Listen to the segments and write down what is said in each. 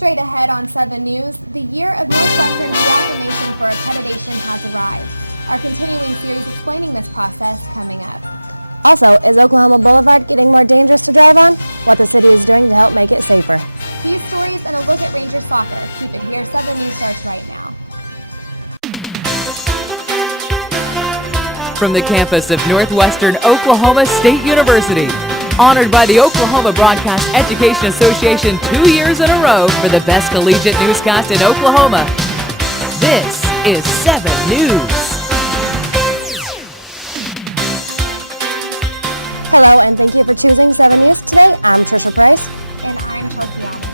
Straight ahead on 7 News, the year of Northwestern's reaffirmation for accreditation has arrived. Our continuing series explaining this process coming up. Also, is Oklahoma Boulevard getting more dangerous to drive on? What the city is doing to help make it safer. These stories and a look at Ranger soccer. Keep it here. 7 News starts right now. From the campus of Northwestern Oklahoma State University, honored by the Oklahoma Broadcast Education Association 2 years in a row for the best collegiate newscast in Oklahoma. This is 7 News. Hello, and thank you for choosing 7 News today. I'm Trisha Price. And I'm Chelsea Adams.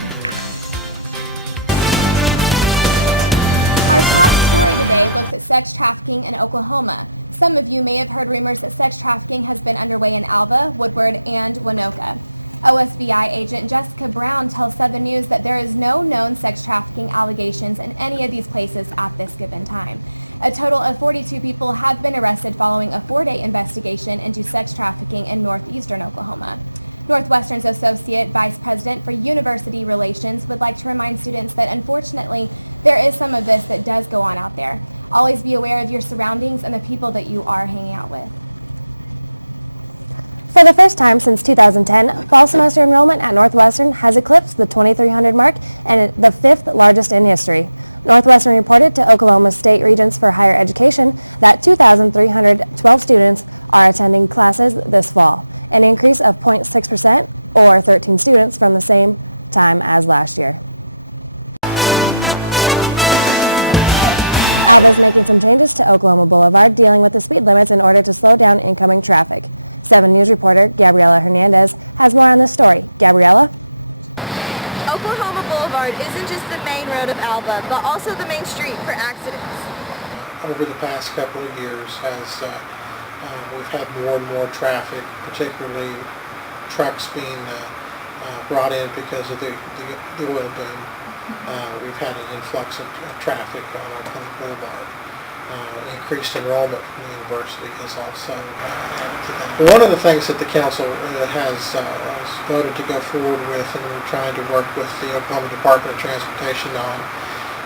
Our top story today looks at sex trafficking in Oklahoma. Some of you may have heard rumors that sex trafficking has been underway in Alva, Woodward, and Winoka. OSBI agent Jessica Brown tells 7 News that there is no known sex trafficking allegations in any of these places at this given time. A total of 42 people have been arrested following a 4-day investigation into sex trafficking in northeastern Oklahoma. Northwestern's Associate Vice President for University Relations would like to remind students that unfortunately there is some of this that does go on out there. Always be aware of your surroundings and the people that you are hanging out with. For the first time since 2010, fall semester enrollment at Northwestern has eclipsed the 2,300 mark and the 5th largest in history. Northwestern reported to Oklahoma State Regents for Higher Education that 2,312 students are attending classes this fall, an increase of 0.6% or 13 students from the same time as last year. Alva is making some changes to Oklahoma Boulevard, dealing with the speed limits in order to slow down incoming traffic. 7 News reporter Gabriela Hernandez has more on this story. Gabriela? Oklahoma Boulevard isn't just the main road of Alva, but also the main street for accidents. Over the past couple of years, as we've had more and more traffic, particularly trucks being brought in because of the oil boom, we've had an influx of traffic on Oklahoma Boulevard. Increased enrollment from the university has also added to that. One of the things that the council has voted to go forward with, and we're trying to work with the Oklahoma Department of Transportation on,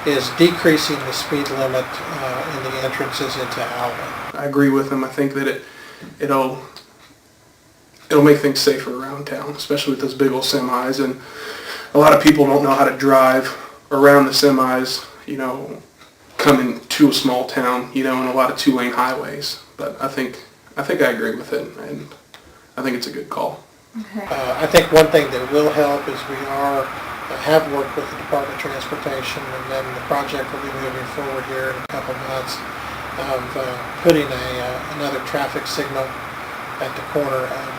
is decreasing the speed limit in the entrances into Alva. I agree with them. I think that it'll make things safer around town, especially with those big old semis. And a lot of people don't know how to drive around the semis, coming to a small town, and a lot of 2-lane highways. But I think I agree with it, and I think it's a good call. Okay. I think one thing that will help is we have worked with the Department of Transportation, and then the project will be moving forward here in a couple months of putting another traffic signal at the corner of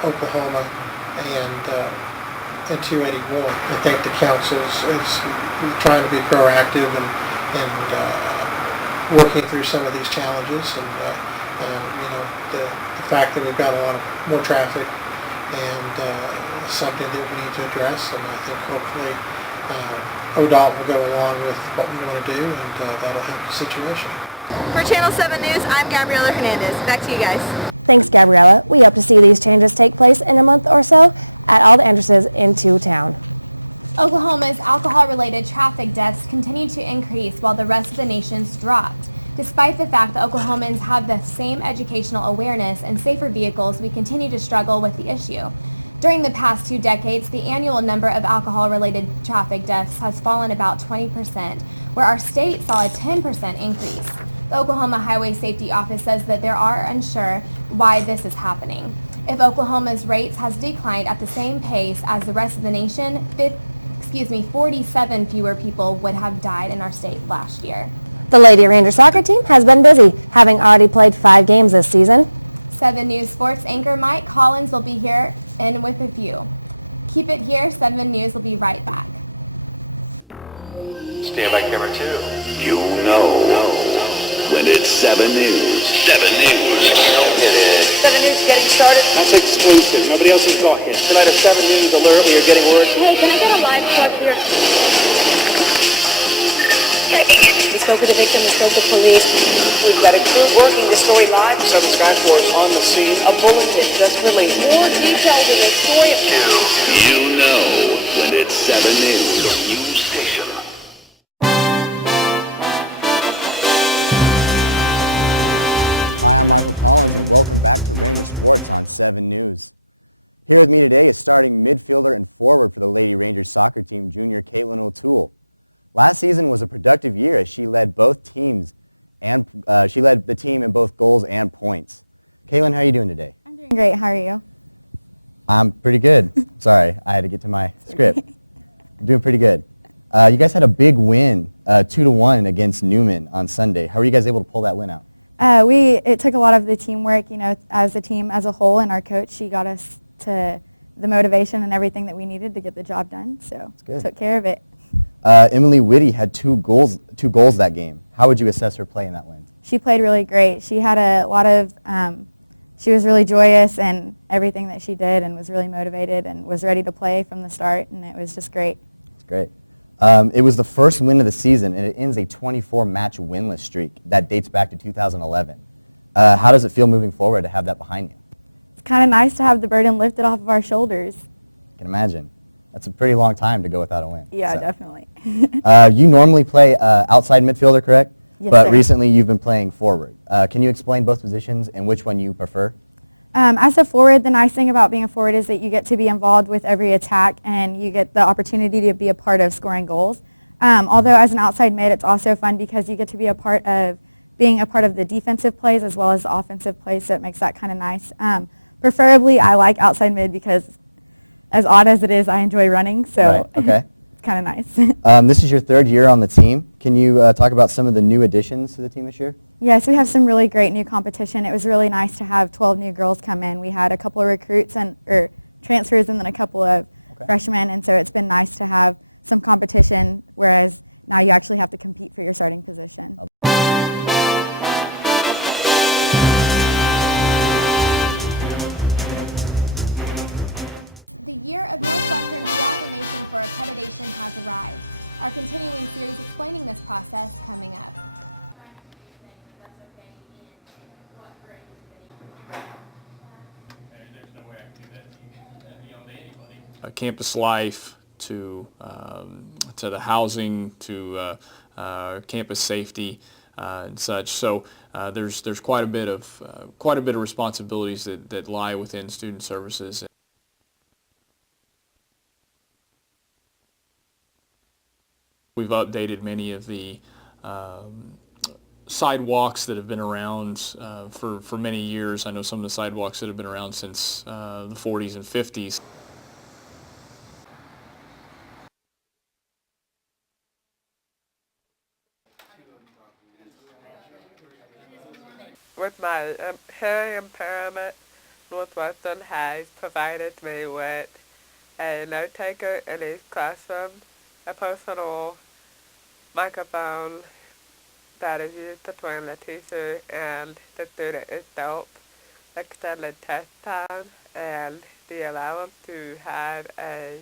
Oklahoma and 281. I think the council is trying to be proactive and working through some of these challenges, and the fact that we've got a lot of more traffic and something that we need to address, and I think hopefully ODOT will go along with what we want to do, and that'll help the situation. For Channel 7 News, I'm Gabriela Hernandez. Back to you guys. Thanks, Gabriela. We hope to see these changes take place in a month or so at all the entrances into town. Oklahoma's alcohol-related traffic deaths continue to increase while the rest of the nation's dropped. Despite the fact that Oklahomans have the same educational awareness and safer vehicles, we continue to struggle with the issue. During the past 2 decades, the annual number of alcohol-related traffic deaths has fallen about 20%, where our state saw a 10% increase. The Oklahoma Highway Safety Office says that they are unsure why this is happening. If Oklahoma's rates has declined at the same pace as the rest of the nation, 47 fewer people would have died in our state last year. The Lady Ranger soccer team has been busy, having already played 5 games this season. 7 News sports anchor Mike Collins will be here and with a few. Keep it here. 7 News will be right back. Stand by camera 2. You'll know when it's 7 News. 7 News. 7 News getting started. That's exclusive. Nobody else has got here. Tonight a 7 News alert. We are getting word. Hey, can I get a live clip here? This spoke with the victim, we spoke with police. We've got a crew working the story live. 7 Sky Force on the scene. A bulletin just released. More details in this story. You know when it's 7 News. News station. Hi, I'm Michael Collins, and welcome back to Ranger Sports on 7 News. Here with me today is starting midfielder and forward for the Lady Rangers soccer team, junior Caitlin O'Toole. Last season was a productive year as she led both teams, and she led the team in both goals and points. Caitlin, how are you doing today? I'm doing great. How are you? I'm pretty good. Sorry, I had to get to my script. I'm doing pretty good. You guys had a big win, 2-1 against Newman on Sunday. How were you guys able to pull that win out? It took a lot of the teamwork, as a team as a whole, and our coach, she got us to the motivation and everything that we needed to get the job done, so took care of it. Emily Whitty had two goals that game. How would you assess her play in that win? She played really great. She had a lot of, she was really joyous in everything that she did and was really motivated and was ready to play from the start, and it was just great. It's great. It was the first win of the season, and it ends a 24-match winless streak that dates back to 2011. How does it feel moving forward to have that behind you? It's kind of nice to have the burden lifted off of our shoulders. I can imagine. That's a pretty long time to go without a win. Yeah, definitely. You normally play outside midfielder, correct? Yes, but sir. recently you've been playing forward. Can you explain both positions and which one you prefer? As a forward, the nice thing about being a forward is that you get to be involved with every attack and you get the opportunity to be a part of scoring goals. Although as an outside mid, it's also fun because you get to be being a part of the defensive plays as well as the offensive plays, so it makes that kind of nice. Preferably, I like outside mid because as odd as it is, I enjoy running, so Right. Okay. it's kind of nice. This is your third year on the team. Can you talk about some of the new additions to the team this year? Yes, we have some really great new competition. It was really nice to have 12 new girls come in. We had a couple of recruits or transfers and then a couple of freshmen, and so it's been nice to have some competition, whereas now you actually have to compete for your starting position. The year of Northwestern's reaffirmation for accreditation has arrived. Our continuing series explaining this process coming up. Campus life to the housing to campus safety and such. So there's quite a bit of responsibilities that lie within student services. We've updated many of the sidewalks that have been around for many years. I know some of the sidewalks that have been around since the 40s and 50s. With my hearing impairment, Northwestern has provided me with a note taker in each classroom, a personal microphone that is used between the teacher and the student itself, extended test time, and the allowance to have a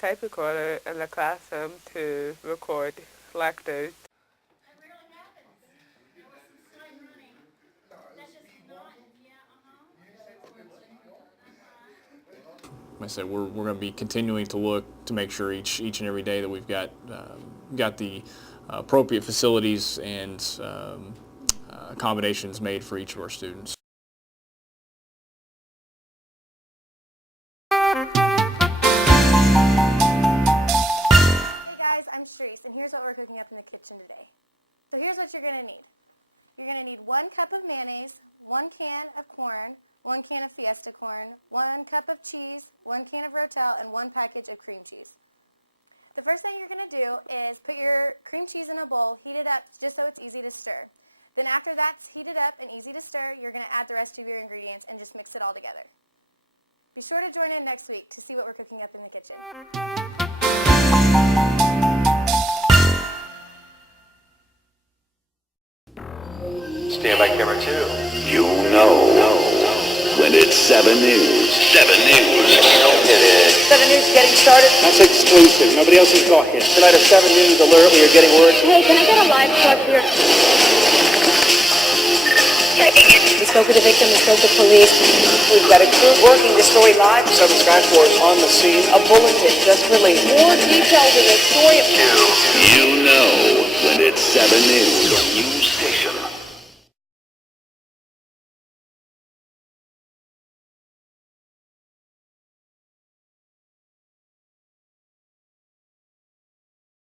tape recorder in the classroom to record lectures. Like I said, we're going to be continuing to look to make sure each and every day that we've got the appropriate facilities and accommodations made for each of our students. Hey guys, I'm Sharice, and here's what we're cooking up in the kitchen today. So here's what you're going to need. You're going to need 1 cup of mayonnaise, 1 can of corn, 1 can of Fiesta corn, 1 cup of cheese, 1 can of Rotel, and 1 package of cream cheese. The first thing you're going to do is put your cream cheese in a bowl, heat it up just so it's easy to stir. Then after that's heated up and easy to stir, you're going to add the rest of your ingredients and just mix it all together. Be sure to join in next week to see what we're cooking up in the kitchen. Stand by camera 2. You know when it's it's 7 News. 7 News. 7 News getting started. That's exclusive. Nobody else has got here. Tonight at 7 News alert, we are getting word. Hey, can I get a live truck here? We spoke with the victim, we spoke with police. We've got a crew working the story live. 7 Sky Force on the scene. A bulletin just released. More details in this story. You know when it's 7 News.